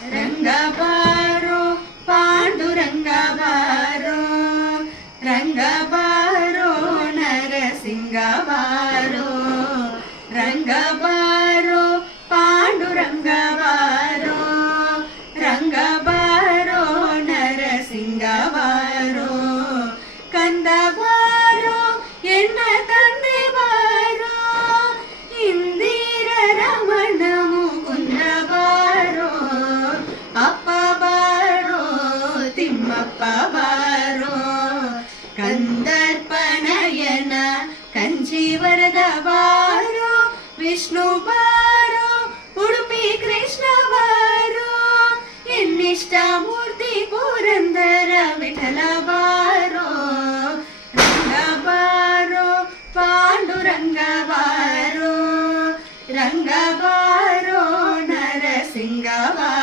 ರಂಗ ಬಾರೋ ಪಾಂಡುರಂಗ ಬಾರೋ, ರಂಗ ಬಾರೋ ನರಸಿಂಗ ಬಾರೋ, ರಂಗ ಬಾರೋ ಪಾಂಡುರಂಗ ಬಾರೋ, ರಂಗ ಬಾರೋ ನರಸಿಂಗ ಬಾರೋ, ಕಂದ ಬಾರೋ ಎನ್ನ ತಂದೆ ಬಾರೋ, ಇಂದಿರ ರಮಣ ಮುಕುಂದ ಬಾರೋ, ಅಪ್ಪ ಬಾರೋ ತಿಮ್ಮಪ್ಪ ಬಾರೋ, ಕಂದರ್ಪನಯನ ಕಂಚೀವರದ ಬಾರೋ, ವಿಷ್ಣು ಬಾರೋ ಉಡುಪಿ ಕೃಷ್ಣ ಬಾರೋ, ಎನ್ನಿಷ್ಟ ಮೂರ್ತಿ ಪುರಂದರ ವಿಠಲ ಬಾರೋ, ರಂಗ ಬಾರೋ ಪಾಂಡುರಂಗ ಬಾರೋ, ರಂಗ ಬಾರೋ ನರಸಿಂಗ ಬಾರೋ.